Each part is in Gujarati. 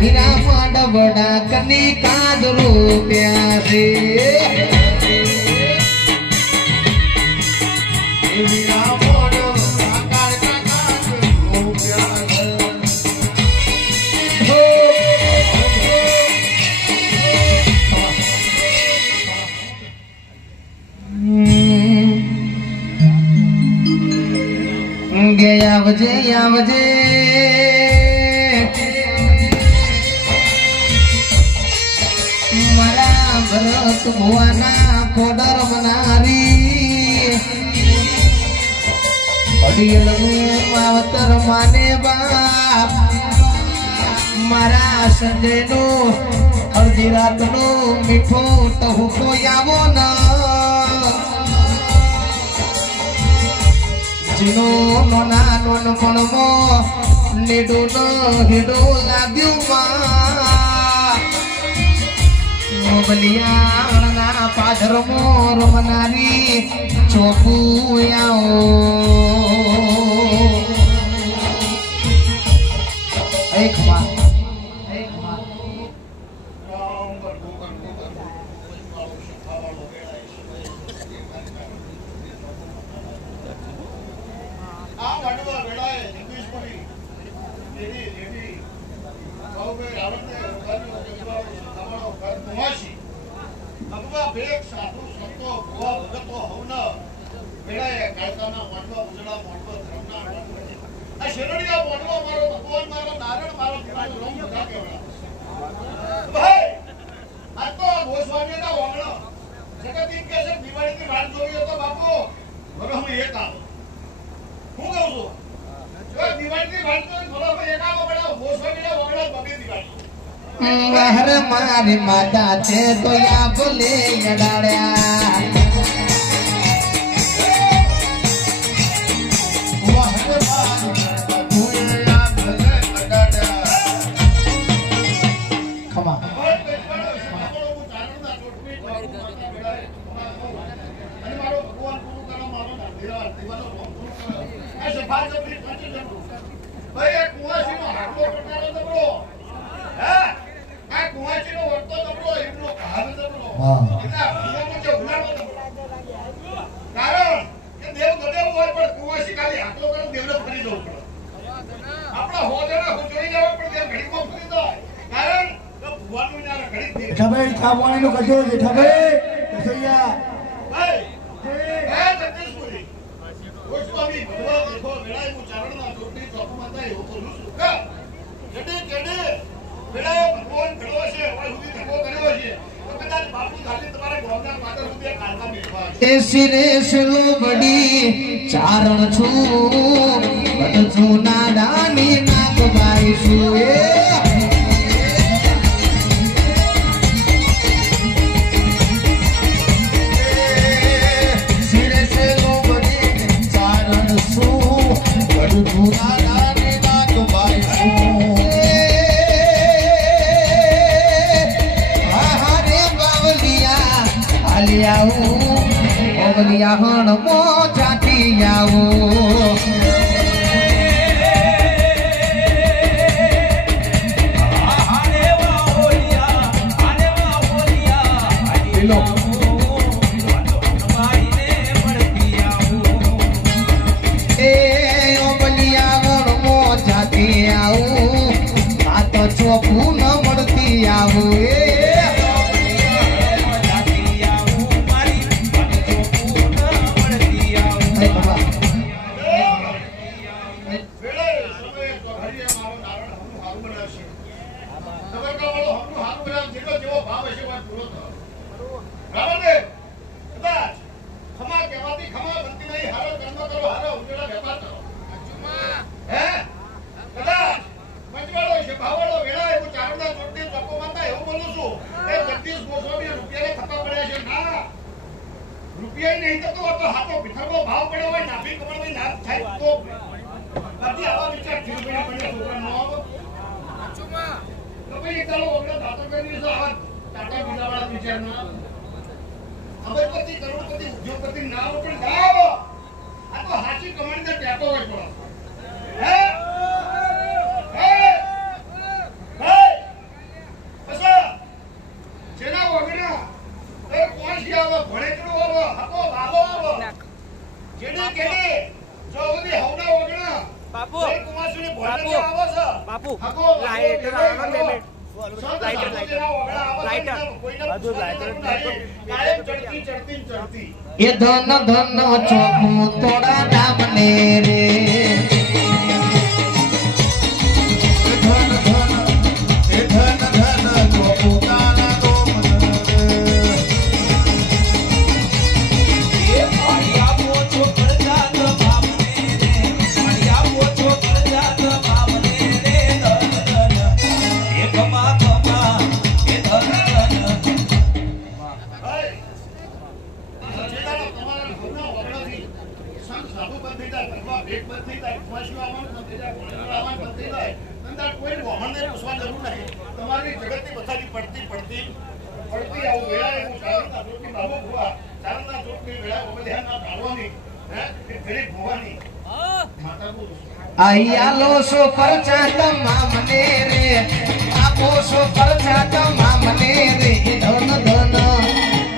हीरा माडवड़ा कनी काद रूपिया रे हीरा माडो आकार का काद रूपिया गया वजे या वजे मरा भरत भुवाना कोडर मनारी अडियल मावतर माने बाप मारा संजय नो अर्धी रात नो मीठो टहुको यावो ना जिनो नोना नोन मणमो नेडो न हेडो लाग्यो मा बलियाणना पादर मोर मनारी चोपू आओ एक बार मारी माता थे तो या बोले डाड़िया सिरे सिलो बड़ी चारण छू बट छू नादानी नाक बाई छुए सिरे सिलो बड़ी चारण छू बट छू नादानी नाक बाई छुए हरे बावलिया आलियाऊ बलिया हण मो जाती आओ बलिया हण मो जाती आओ तो चोपू न मरती आओ रुपया नहीं तो हाथों पिठा भाव पड़े हुए नाभी कमर में नाभ થાય તો બાકી આવા વિચાર થી પડે છોકરા નો આવો તો ભાઈ ચાલો આપણે દાતો કરી દો આ ટાટા બીજા વાળા વિચાર ના અબજપતિ કરોડપતિ ઉદ્યોગપતિ નામ પણ ગાવ આ તો હાચી કમાણી દે ટેટો હોય થોડા હે હે હે બાપુ લાઈટર એ ધન ધન ચોખું તોડા નામને રે ધન ધન એ ધન ધન ચોખું તારા દોમ એ આયા પોછો પ્રજાત ભાવને રે આયા પોછો પ્રજાત ભાવને રે ધન ધન એ કમા કમા એ ધન તમારી જગતની બધાની પડતી આવું વેળા એવું ચાલતા જોટની બાબુ ભુવા ચાલતા જોટની વેળા ઓબલ્યાના ધારવાની હે કે ઘડી ભુવાની માતા બોલ આયાલો સો પરચાત મામને રે આપો સો પરચાત મામને રે ધન ધન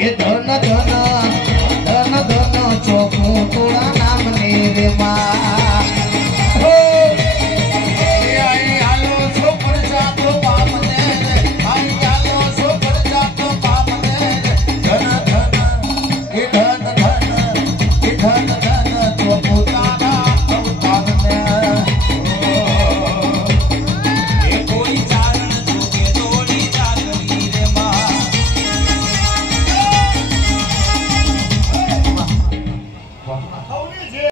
એ ધન ધન ધન ધન ચોખું તોડા નામને રે મા